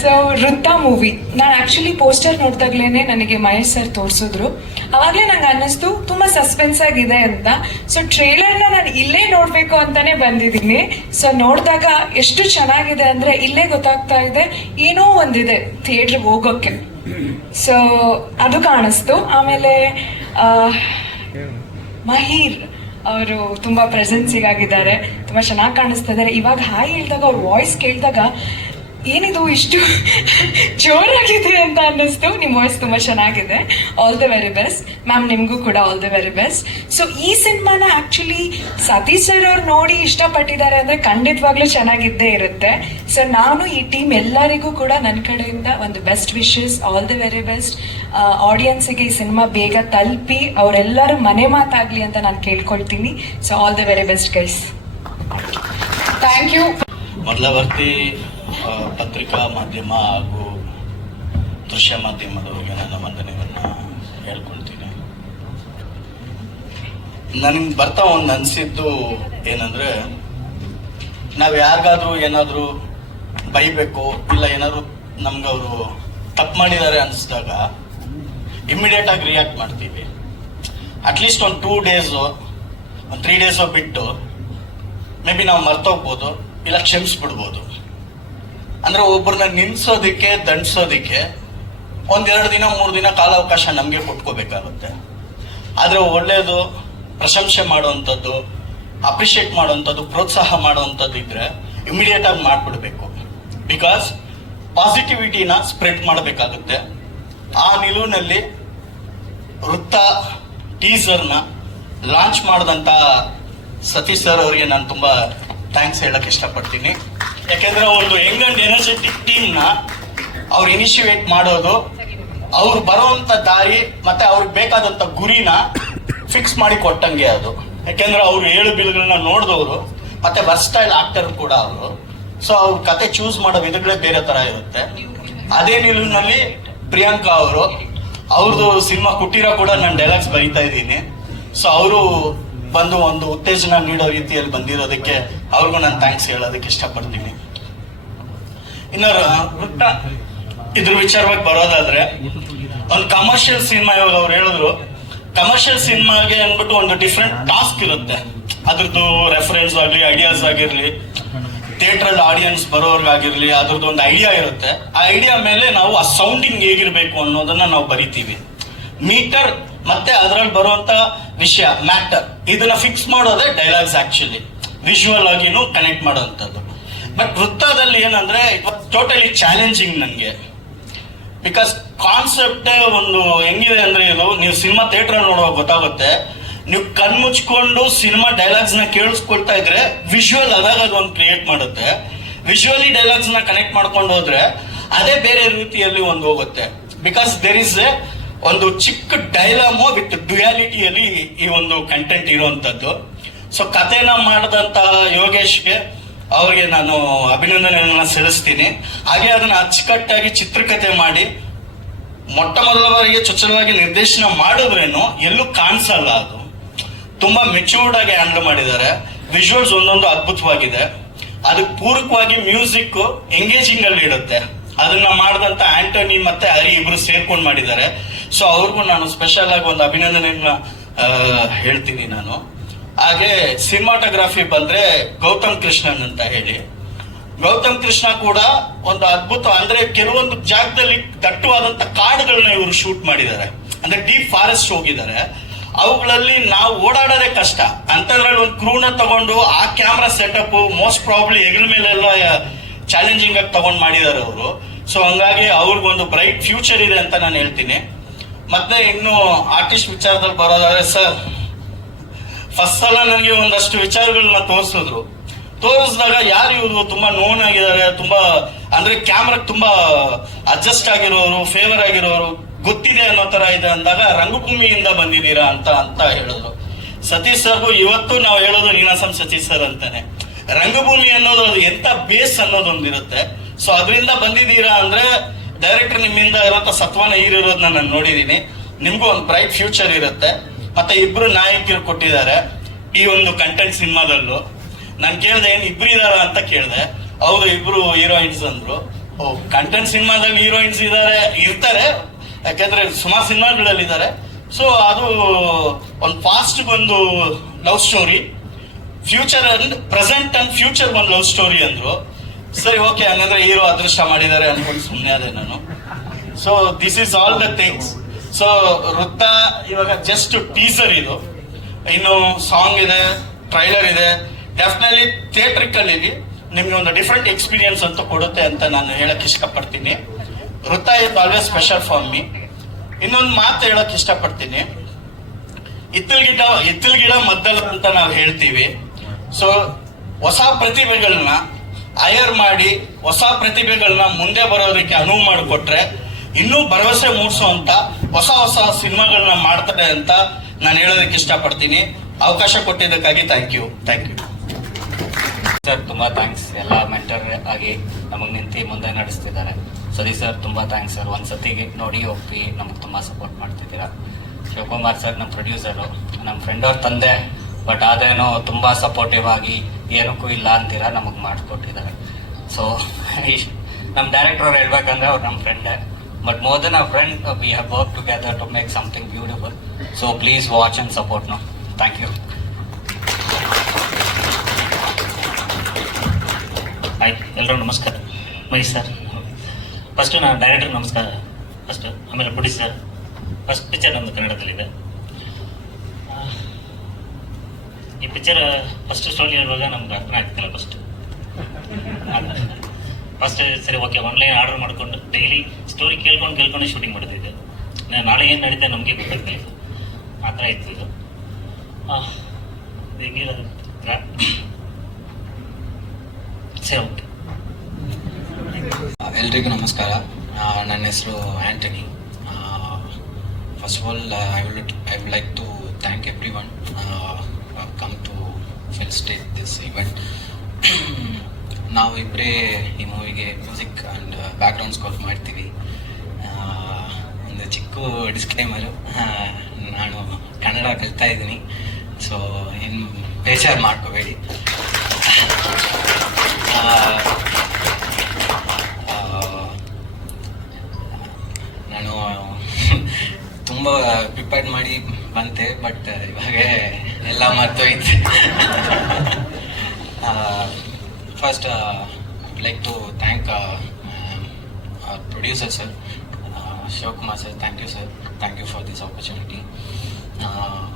So ವೃತ್ತ movie ನಾನು actually poster ನೋಡ್ದಾಗ್ಲೇನೆ ನನಗೆ ಮಹೇಶ್ ಸರ್ ತೋರಿಸಿದ್ರು. ಅವಾಗಲೇ ನಂಗೆ ಅನ್ನಿಸ್ತು, ತುಂಬಾ ಸಸ್ಪೆನ್ಸ್ ಆಗಿದೆ ಅಂತ. ಸೊ ಟ್ರೇಲರ್ನ ನಾನು ಇಲ್ಲೇ ನೋಡ್ಬೇಕು ಅಂತಾನೆ ಬಂದಿದ್ದೀನಿ. ಸೊ ನೋಡಿದಾಗ ಎಷ್ಟು ಚೆನ್ನಾಗಿದೆ ಅಂದ್ರೆ ಇಲ್ಲೇ ಗೊತ್ತಾಗ್ತಾ ಇದೆ. ಏನೋ ಒಂದಿದೆ ಥಿಯೇಟ್ರಿಗೆ ಹೋಗೋಕ್ಕೆ. ಸೊ ಅದು ಕಾಣಿಸ್ತು. ಆಮೇಲೆ ಮಹೀರ್ ಅವರು ತುಂಬಾ ಪ್ರೆಸೆನ್ಸಿಗಾಗಿದ್ದಾರೆ ತುಂಬಾ ಚೆನ್ನಾಗಿ ಕಾಣಿಸ್ತಾ ಇದ್ದಾರೆ ಇವಾಗ ಹಾಯ್ ಹೇಳಿದಾಗ ಅವ್ರ ವಾಯ್ಸ್ ಕೇಳಿದಾಗ ಏನಿದು, ಇಷ್ಟು ಜೋರಾಗಿದೆ ಅಂತ ಅನ್ನಿಸ್ತು. ನಿಮ್ಮ ವಾಯ್ಸ್ ತುಂಬಾ ಚೆನ್ನಾಗಿದೆ. All the very best ma'am ನಿಮಗೂ ಕೂಡ all the very best so ಈ ಸಿನಿಮಾನ ಆಕ್ಚುಲಿ ಸತೀಶ್ ಸರ್ ಅವ್ರು ನೋಡಿ ಇಷ್ಟಪಟ್ಟಿದ್ದಾರೆ ಅಂದ್ರೆ ಖಂಡಿತವಾಗ್ಲೂ ಚೆನ್ನಾಗಿದ್ದೇ ಇರುತ್ತೆ. ಸೊ ನಾನು ಈ ಟೀಮ್ ಎಲ್ಲರಿಗೂ ಕೂಡ ನನ್ನ ಕಡೆಯಿಂದ ಒಂದು best wishes all the very best ಆಡಿಯನ್ಸಿಗೆ ಈ ಸಿನಿಮಾ ಬೇಗ ತಲುಪಿ, ಅವರೆಲ್ಲರೂ ಮನೆ ಮಾತಾಗ್ಲಿ ಅಂತ ನಾನು ಕೇಳ್ಕೊಳ್ತೀನಿ. So all the very best guys thank you ಪತ್ರಿಕಾ ಮಾಧ್ಯಮ ಹಾಗೂ ದೃಶ್ಯ ಮಾಧ್ಯಮದವರಿಗೆ ನನ್ನ ವಂದನೆಗಳನ್ನ ಹೇಳ್ಕೊಳ್ತೀನಿ. ನನಗೆ ಬರ್ತಾ ಒಂದು ಅನಿಸಿದ್ದು ಏನಂದ್ರೆ, ನಾವು ಯಾರಿಗಾದ್ರೂ ಏನಾದರೂ ಬೈಬೇಕು ಇಲ್ಲ ಏನಾದರೂ ನಮ್ಗೆ ಅವರು ತಪ್ಪು ಮಾಡಿದ್ದಾರೆ ಅನಿಸಿದಾಗ ಇಮಿಡಿಯೇಟ್ ಆಗಿ ರಿಯಾಕ್ಟ್ ಮಾಡ್ತೀವಿ. ಅಟ್ಲೀಸ್ಟ್ ಒಂದು ಟೂ ಡೇಸು ಒಂದು ತ್ರೀ ಡೇಸು ಬಿಟ್ಟು ಮೇ ಬಿ ನಾವು ಮರ್ತೋಗ್ಬೋದು, ಇಲ್ಲ ಕ್ಷಮಿಸ್ಬಿಡ್ಬೋದು. ಅಂದ್ರೆ ಒಬ್ಬರನ್ನ ನಿಲ್ಸೋದಿಕ್ಕೆ, ದಂಡಿಸೋದಿಕ್ಕೆ ಒಂದೆರಡು ದಿನ, ಮೂರು ದಿನ ಕಾಲಾವಕಾಶ ನಮಗೆ ಕೊಟ್ಕೋಬೇಕಾಗುತ್ತೆ. ಆದರೆ ಒಳ್ಳೆಯದು ಪ್ರಶಂಸೆ ಮಾಡುವಂಥದ್ದು ಅಪ್ರಿಷಿಯೇಟ್ ಮಾಡುವಂಥದ್ದು, ಪ್ರೋತ್ಸಾಹ ಮಾಡುವಂಥದ್ದು ಇದ್ರೆ ಇಮಿಡಿಯೇಟ್ ಆಗಿ ಮಾಡ್ಬಿಡ್ಬೇಕು. ಬಿಕಾಸ್ ಪಾಸಿಟಿವಿಟಿನ ಸ್ಪ್ರೆಡ್ ಮಾಡಬೇಕಾಗುತ್ತೆ. ಆ ನಿಲುವಿನಲ್ಲಿ ವೃತ್ತ ಟೀಸರ್ನ ಲಾಂಚ್ ಮಾಡಿದಂತ ಸತೀಶ್ ಸರ್ ಅವರಿಗೆ ನಾನು ತುಂಬಾ ಥ್ಯಾಂಕ್ಸ್ ಹೇಳಕ್ ಇಷ್ಟಪಡ್ತೀನಿ. ಯಾಕೆಂದ್ರೆ ಒಂದು ಯಂಗ್ ಎನರ್ಜೆಟಿಕ್ ಟೀಮ್ನ ಅವ್ರು ಇನಿಷಿಯೇಟ್ ಮಾಡೋದು, ಅವ್ರು ಬರುವಂತ ದಾರಿ ಮತ್ತೆ ಅವ್ರಿಗೆ ಬೇಕಾದಂತ ಗುರಿನ ಫಿಕ್ಸ್ ಮಾಡಿ ಕೊಟ್ಟಂಗೆ ಅದು. ಯಾಕೆಂದ್ರೆ ಅವ್ರು ಏಳು ಬಿಲ್ಗಳನ್ನ ನೋಡಿದವರು, ಮತ್ತೆ ವರ್ಸ್ಟೈಲ್ ಆಕ್ಟರ್ ಕೂಡ ಅವರು. ಸೊ ಅವ್ರ ಕತೆ ಚೂಸ್ ಮಾಡೋ ವಿಧಗಳೇ ಬೇರೆ ತರ ಇರುತ್ತೆ. ಅದೇ ನಿಲುವಿನಲ್ಲಿ ಪ್ರಿಯಾಂಕಾ ಅವರು. ಅವ್ರದ್ದು ಸಿನಿಮಾ ಕುಟೀರ ಕೂಡ ನಾನು ಡೈಲಾಗ್ಸ್ ಬರೀತಾ ಇದ್ದೀನಿ. ಸೊ ಅವರು ಬಂದು ಒಂದು ಉತ್ತೇಜನ ನೀಡೋ ರೀತಿಯಲ್ಲಿ ಬಂದಿರೋದಕ್ಕೆ ಅವ್ರಿಗೂ ನಾನು ಥ್ಯಾಂಕ್ಸ್ ಹೇಳೋದಕ್ಕೆ ಇಷ್ಟಪಡ್ತೀನಿ. ಇನ್ನು ವೃತ್ತ ಇದ್ರ ವಿಚಾರವಾಗಿ ಬರೋದಾದ್ರೆ, ಒಂದು ಕಮರ್ಷಿಯಲ್ ಸಿನಿಮಾ ಇವಾಗ ಅವ್ರು ಹೇಳಿದ್ರು. ಕಮರ್ಷಿಯಲ್ ಸಿನಿಮಾಗೆ ಅಂದ್ಬಿಟ್ಟು ಒಂದು ಡಿಫ್ರೆಂಟ್ ಟಾಸ್ಕ್ ಇರುತ್ತೆ. ಅದ್ರದ್ದು ರೆಫರೆನ್ಸ್ ಆಗಲಿ ಐಡಿಯಾಸ್ ಆಗಿರಲಿ ಥಿಯೇಟರ್ ಆಡಿಯನ್ಸ್ ಬರೋರ್ಗಾಗಿರ್ಲಿ ಅದ್ರದ್ದು ಒಂದು ಐಡಿಯಾ ಇರುತ್ತೆ. ಆ ಐಡಿಯಾ ಮೇಲೆ ನಾವು ಆ ಸೌಂಡಿಂಗ್ ಹೇಗಿರ್ಬೇಕು ಅನ್ನೋದನ್ನ ನಾವು ಬರಿತೀವಿ. ಮೀಟರ್ ಮತ್ತೆ ಅದ್ರಲ್ಲಿ ಬರುವಂತ ವಿಷಯ ಮ್ಯಾಟರ್ ಇದನ್ನ ಫಿಕ್ಸ್ ಮಾಡೋದೇ ಡೈಲಾಗ್ಸ್ ಆಕ್ಚುಲಿ ವಿಜುವಲ್ ಆಗಿನೂ ಕನೆಕ್ಟ್ ಮಾಡೋವಂಥದ್ದು. ಬಟ್ ವೃತ್ತದಲ್ಲಿ ಏನಂದ್ರೆ ಟೋಟಲಿ ಚಾಲೆಂಜಿಂಗ್ ನನಗೆ ಬಿಕಾಸ್ ಕಾನ್ಸೆಪ್ಟ್ ಒಂದು ಹೆಂಗಿದೆ ಅಂದ್ರೆ ಇದು, ನೀವು ಸಿನಿಮಾ ಥಿಯೇಟರ್ ನೋಡುವಾಗ ಗೊತ್ತಾಗುತ್ತೆ. ನೀವು ಕಣ್ಮುಚ್ಕೊಂಡು ಸಿನಿಮಾ ಡೈಲಾಗ್ಸ್ನ ಕೇಳಿಸ್ಕೊಳ್ತಾ ಇದ್ರೆ ವಿಜುವಲ್ ಅದಾಗ ಅದು ಒಂದು ಕ್ರಿಯೇಟ್ ಮಾಡುತ್ತೆ. ವಿಜುವಲಿ ಡೈಲಾಗ್ಸ್ನ ಕನೆಕ್ಟ್ ಮಾಡ್ಕೊಂಡು ಹೋದ್ರೆ, ಅದೇ ಬೇರೆ ರೀತಿಯಲ್ಲಿ ಒಂದು ಹೋಗುತ್ತೆ. ಬಿಕಾಸ್ ದೇರ್ ಇಸ್ ಎ ಒಂದು ಚಿಕ್ಕ ಡೈಲಾಮು ವಿತ್ ಡ್ಯುಯಾಲಿಟಿಯಲ್ಲಿ ಈ ಒಂದು ಕಂಟೆಂಟ್ ಇರುವಂತದ್ದು. ಸೊ ಕಥೆನ ಮಾಡಿದಂತ ಯೋಗೇಶ್ಗೆ ಅವ್ರಿಗೆ ನಾನು ಅಭಿನಂದನೆಯನ್ನ ಸಲ್ಲಿಸ್ತೀನಿ. ಹಾಗೆ ಅದನ್ನ ಅಚ್ಚುಕಟ್ಟಾಗಿ ಚಿತ್ರಕಥೆ ಮಾಡಿ ಮೊಟ್ಟ ಮೊದಲ ಬಾರಿಗೆ ಚೊಚ್ಚಲವಾಗಿ ನಿರ್ದೇಶನ ಮಾಡಿದ್ರೇನು ಎಲ್ಲೂ ಕಾಣಿಸಲ್ಲ ಅದು. ತುಂಬಾ ಮೆಚೂರ್ಡ್ ಆಗಿ ಹ್ಯಾಂಡಲ್ ಮಾಡಿದ್ದಾರೆ. ವಿಜುವಲ್ಸ್ ಒಂದೊಂದು ಅದ್ಭುತವಾಗಿದೆ. ಅದಕ್ಕೆ ಪೂರಕವಾಗಿ ಮ್ಯೂಸಿಕ್ ಎಂಗೇಜಿಂಗ್ ಅಲ್ಲಿ ಇರುತ್ತೆ ಅದನ್ನ ಮಾಡಿದಂತ ಆಂಟೋನಿ ಮತ್ತೆ ಹರಿ ಇಬ್ರು ಸೇರ್ಕೊಂಡು ಮಾಡಿದ್ದಾರೆ. ಸೊ ಅವ್ರಿಗೂ ನಾನು ಸ್ಪೆಷಲ್ ಆಗಿ ಒಂದು ಅಭಿನಂದನೆಯನ್ನ ಹೇಳ್ತೀನಿ ನಾನು. ಹಾಗೆ ಸಿನಿಮಾಟೋಗ್ರಫಿ ಬಂದ್ರೆ ಗೌತಮ್ ಕೃಷ್ಣನ್ ಅಂತ ಹೇಳಿ. ಗೌತಮ್ ಕೃಷ್ಣ ಕೂಡ ಒಂದು ಅದ್ಭುತ, ಅಂದ್ರೆ ಕೆಲವೊಂದು ಜಾಗದಲ್ಲಿ ದಟ್ಟವಾದಂತ ಕಾಡುಗಳನ್ನ ಇವರು ಶೂಟ್ ಮಾಡಿದ್ದಾರೆ. ಅಂದ್ರೆ ಡೀಪ್ ಫಾರೆಸ್ಟ್ ಹೋಗಿದ್ದಾರೆ. ಅವುಗಳಲ್ಲಿ ನಾವು ಓಡಾಡೋದೇ ಕಷ್ಟ. ಅಂತದ್ರಲ್ಲಿ ಒಂದು ಕ್ರೂನ ತಗೊಂಡು ಆ ಕ್ಯಾಮ್ರಾ ಸೆಟಪ್ ಮೋಸ್ಟ್ ಪ್ರಾಬ್ಲಿ ಹೆಗಲ ಮೇಲೆಲ್ಲ ಚಾಲೆಂಜಿಂಗ್ ಆಗಿ ತಗೊಂಡ್ ಮಾಡಿದ್ದಾರೆ ಅವರು. ಸೊ ಹಂಗಾಗಿ ಅವ್ರಿಗೊಂದು ಬ್ರೈಟ್ ಫ್ಯೂಚರ್ ಇದೆ ಅಂತ ನಾನು ಹೇಳ್ತೀನಿ. ಮತ್ತೆ ಇನ್ನು ಆರ್ಟಿಸ್ಟ್ ವಿಚಾರದಲ್ಲಿ ಬರೋದಾದ್ರೆ ಸರ್ ಫಸ್ಟ್ ಸಲ ನನಗೆ ಒಂದಷ್ಟು ವಿಚಾರಗಳನ್ನ ತೋರಿಸಿದ್ರು. ತೋರಿಸಿದಾಗ ಯಾರು ಇವರು ತುಂಬಾ ನೋನ್ ಆಗಿದ್ದಾರೆ, ತುಂಬಾ, ಅಂದ್ರೆ ಕ್ಯಾಮ್ರಾ ತುಂಬಾ ಅಡ್ಜಸ್ಟ್ ಆಗಿರೋರು ಫೇವರ್ ಆಗಿರೋರು ಗೊತ್ತಿದೆ ಅನ್ನೋ ತರ ಇದೆ ಅಂದಾಗ, ರಂಗಭೂಮಿಯಿಂದ ಬಂದಿದ್ದೀರಾ ಅಂತ ಅಂತ ಹೇಳಿದ್ರು. ಸತೀಶ್ ಸರ್ಗೂ ಇವತ್ತು ನಾವು ಹೇಳೋದು ನೀನಾಸಂ ಸತೀಶ್ ಸರ್ ಅಂತಾನೆ. ರಂಗಭೂಮಿ ಅನ್ನೋದು ಅದು ಎಂತ ಬೇಸ್ ಅನ್ನೋದೊಂದಿರುತ್ತೆ. ಸೊ ಅದರಿಂದ ಬಂದಿದ್ದೀರಾ ಅಂದ್ರೆ ಡೈರೆಕ್ಟರ್ ನಿಮ್ಮಿಂದ ಇರುವಂತ ಸತ್ವನ ಹೀರಿರೋದನ್ನ ನಾನು ನೋಡಿದೀನಿ. ನಿಮ್ಗೂ ಒಂದು ಬ್ರೈಟ್ ಫ್ಯೂಚರ್ ಇರುತ್ತೆ. ಮತ್ತೆ ಇಬ್ರು ನಾಯಕಿಯರು ಕೊಟ್ಟಿದ್ದಾರೆ. ಈ ಒಂದು ಕಂಟೆಂಟ್ ಸಿನಿಮಾದಲ್ಲೂ. ನಾನು ಕೇಳಿದೆ, ಏನು ಇಬ್ರು ಇದಾರ ಅಂತ ಕೇಳಿದೆ. ಅವರು ಇಬ್ರು ಹೀರೋಯಿನ್ಸ್ ಅಂದ್ರು. ಓ ಕಂಟೆಂಟ್ ಸಿನಿಮಾದಲ್ಲಿ ಹೀರೋಯಿನ್ಸ್ ಇದಾರೆ, ಇರ್ತಾರೆ. ಯಾಕಂದ್ರೆ ಸುಮಾರು ಸಿನಿಮಾಗಳಲ್ಲಿ ಇದ್ದಾರೆ ಸೊ ಅದು ಒಂದು ಫಾಸ್ಟ್ ಬಂದು love story future and present and future ಒಂದು ಲವ್ ಸ್ಟೋರಿ ಅಂದ್ರು. ಸರಿ ಓಕೆ ಹಂಗಂದ್ರೆ ಹೀರೋ ಅದೃಷ್ಟ ಮಾಡಿದ್ದಾರೆ ಅನ್ಕೊಂಡು ಸುಮ್ಮನೆ ಅದೇ ನಾನು. So this is all the things so Vritta ಇವಾಗ ಜಸ್ಟ್ ಟೀಸರ್ ಇದು. ಇನ್ನು ಸಾಂಗ್ ಇದೆ ಟ್ರೈಲರ್ ಇದೆ. ಡೆಫಿನೆಟ್ಲಿ ಥಿಯೇಟ್ರಿಕಲ್ಲಿ ನಿಮ್ಗೆ ಒಂದು ಡಿಫ್ರೆಂಟ್ ಎಕ್ಸ್ಪೀರಿಯನ್ಸ್ ಅಂತ ಕೊಡುತ್ತೆ ಅಂತ ನಾನು ಹೇಳಕ್ ಇಷ್ಟಪಡ್ತೀನಿ. Vritta is always special for me ಇನ್ನೊಂದು ಮಾತು ಹೇಳಕ್ ಇಷ್ಟಪಡ್ತೀನಿ. ಇತ್ತಲ್ ಗಿಡ ಇತ್ತಲ್ ಗಿಡ ಮದ್ದಲ್ ಅಂತ ನಾವು ಹೇಳ್ತೀವಿ. ಸೊ ಹೊಸ ಪ್ರತಿಭೆಗಳನ್ನ ಹೈಯರ್ ಮಾಡಿ ಹೊಸ ಪ್ರತಿಭೆಗಳನ್ನ ಮುಂದೆ ಬರೋದಕ್ಕೆ ಅನುವು ಮಾಡಿಕೊಟ್ರೆ ಇನ್ನೂ ಭರವಸೆ ಮೂಡಿಸುವಂತ ಹೊಸ ಹೊಸ ಸಿನಿಮಾಗಳನ್ನ ಮಾಡ್ತಾರೆ ಅಂತ ನಾನು ಹೇಳೋದಕ್ಕೆ ಇಷ್ಟಪಡ್ತೀನಿ. ಅವಕಾಶ ಕೊಟ್ಟಿದ್ದಕ್ಕಾಗಿ thank you thank you sir ತುಂಬಾ ಥ್ಯಾಂಕ್ಸ್ ಎಲ್ಲ ಮೆಂಟರ್ ಆಗಿ ನಮಗೆ ನಿಂತು ಮುಂದೆ ನಡೆಸ್ತಿದ್ದಾರೆ. ಸರಿ ಸರ್ ತುಂಬಾ ಥ್ಯಾಂಕ್ಸ್ ಸರ್ ಒಂದ್ಸತಿ ನೋಡಿ ಹೋಗಿ ನಮಗೆ ತುಂಬಾ ಸಪೋರ್ಟ್ ಮಾಡ್ತಿದ್ದೀರಾ. ಶಿವಕುಮಾರ್ ಸರ್ ನಮ್ಮ ಪ್ರೊಡ್ಯೂಸರು ನಮ್ಮ ಫ್ರೆಂಡ್ ಅವ್ರ ತಂದೆ ಬಟ್ ಅದೇನೋ ತುಂಬಾ ಸಪೋರ್ಟಿವ್ ಆಗಿ ಏನಕ್ಕೂ ಇಲ್ಲ ಅಂತೀರಾ ನಮಗೆ ಮಾಡಿಕೊಟ್ಟಿದ್ದಾರೆ. ಸೊ ನಮ್ಮ ಡೈರೆಕ್ಟರ್ ಅವ್ರು ಹೇಳ್ಬೇಕಂದ್ರೆ ಅವ್ರು ನಮ್ಮ ಫ್ರೆಂಡೇ but more than a friend we have work together to make something beautiful so please watch and support no thank you ಆಯ್ತು ಎಲ್ಲರೂ ನಮಸ್ಕಾರ. ಮೈ ಸರ್ ಫಸ್ಟು ನಾನು ಡೈರೆಕ್ಟರ್ ನಮಸ್ಕಾರ. ಫಸ್ಟ್ ಆಮೇಲೆ ಪ್ರೊಡ್ಯೂಸರ್ ಫಸ್ಟ್ ಪಿಕ್ಚರ್ ನಮ್ಮದು ಕನ್ನಡದಲ್ಲಿದೆ ಆ, ಈ ಪಿಕ್ಚರ್ ಫಸ್ಟ್ ಸ್ಟೋರಿ ಹೇಳುವಾಗ ನಮ್ಗೆ ಅರ್ಥ ಆಗ್ತಿಲ್ಲ ಫಸ್ಟ್ ಫಸ್ಟ್ ಸರಿ ಓಕೆ ಆನ್ಲೈನ್ ಆರ್ಡರ್ ಮಾಡ್ಕೊಂಡು ಡೈಲಿ ಸ್ಟೋರಿ ಕೇಳ್ಕೊಂಡು ಕೇಳ್ಕೊಂಡು ಶೂಟಿಂಗ್ ಮಾಡ್ತಿದ್ದೆ ನಾಳೆ ಏನು ನಡೀತೆ ನಮಗೆ ಇತ್ತು ಆ ಥರ ಇತ್ತು ಇದು ಸರಿ ಓಕೆ ಎಲ್ರಿಗೂ ನಮಸ್ಕಾರ. ನನ್ನ ಹೆಸರು Antony first of all I will I would like to thank everyone state this event ನಾವು ಇಬ್ಬರೇ ಈ ಮೂವಿಗೆ ಮ್ಯೂಸಿಕ್ ಆ್ಯಂಡ್ ಬ್ಯಾಕ್ಗ್ರೌಂಡ್ ಸ್ಕೋರ್ ಮಾಡ್ತೀವಿ. ಒಂದು ಚಿಕ್ಕ ಡಿಸ್ಕ್ಲೈಮರು ನಾನು ಕನ್ನಡ ಕಲಿತಾ ಇದ್ದೀನಿ. ಸೊ ಏನು ಬೇಜಾರು ಮಾಡ್ಕೋಬೇಡಿ. ನಾನು ತುಂಬ ಪ್ರಿಪೇರ್ ಮಾಡಿ ಬಂತೆ ಬಟ್ ಇವಾಗ ಎಲ್ಲ ಮರ್ತೋಯ್ತು. first, uh, I'd like to thank uh, uh our producer, sir, uh, sir. Thank you, sir. Thank you for this opportunity. Uh,